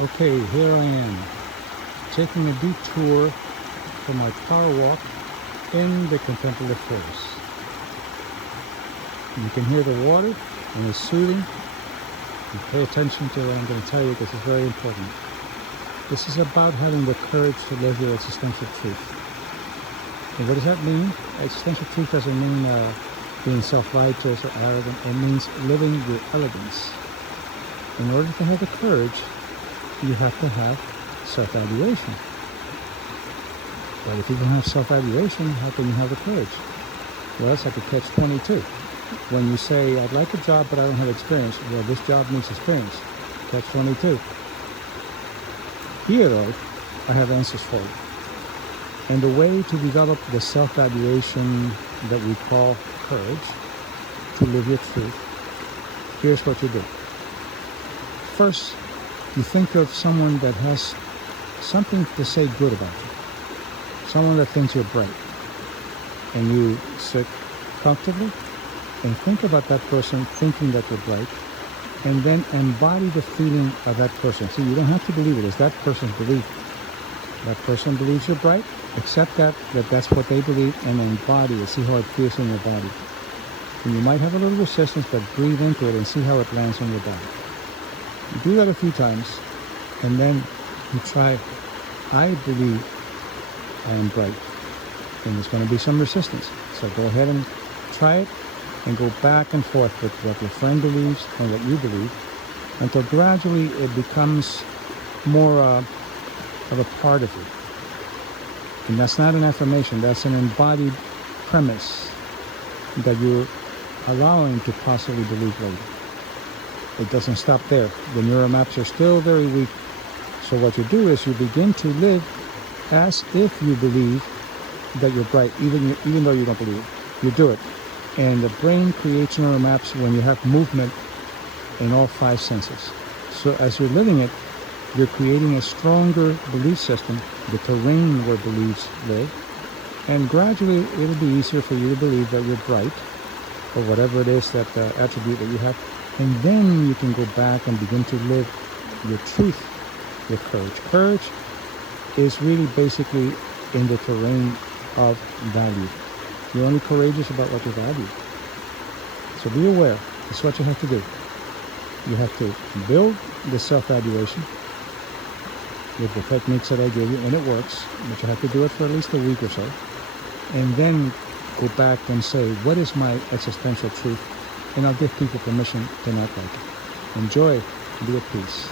Okay, here I am, taking a detour for my power walk in the contemplative forest. You can hear the water and it's soothing. You pay attention to what I'm going to tell you because it's very important. This is about having the courage to live your existential truth. And what does that mean? Existential truth doesn't mean being self-righteous or arrogant. It means living with elegance. In order to have the courage, you have to have self-evaluation. But if you don't have self-evaluation, how can you have the courage? Well, it's like a catch-22. When you say, I'd like a job, but I don't have experience. Well, this job needs experience. Catch-22. Here, though, I have answers for you. And the way to develop the self-evaluation that we call courage, to live your truth, here's what you do. First, you think of someone that has something to say good about you. Someone that thinks you're bright. And you sit comfortably and think about that person thinking that you're bright. And then embody the feeling of that person. See, you don't have to believe it. It's that person's belief. That person believes you're bright. Accept that's what they believe and embody it. See how it feels in your body. And you might have a little resistance, but breathe into it and see how it lands on your body. You do that a few times, and then you try, I believe I am bright. And there's going to be some resistance. So go ahead and try it and go back and forth with what your friend believes and what you believe until gradually it becomes more of a part of you. And that's not an affirmation, that's an embodied premise that you're allowing to possibly believe later. It doesn't stop there. The neural maps are still very weak. So what you do is you begin to live as if you believe that you're bright, even though you don't believe it. You do it. And the brain creates neural maps when you have movement in all five senses. So as you're living it, you're creating a stronger belief system, the terrain where beliefs live. And gradually it'll be easier for you to believe that you're bright, or whatever it is, that attribute that you have. And then you can go back and begin to live your truth with courage. Courage is really basically in the terrain of value. You're only courageous about what you value. So be aware. That's what you have to do. You have to build the self-evaluation with the techniques that I gave you, and it works, but you have to do it for at least a week or so. And then go back and say, what is my existential truth? And I'll give people permission to not like it. Enjoy. Be at peace.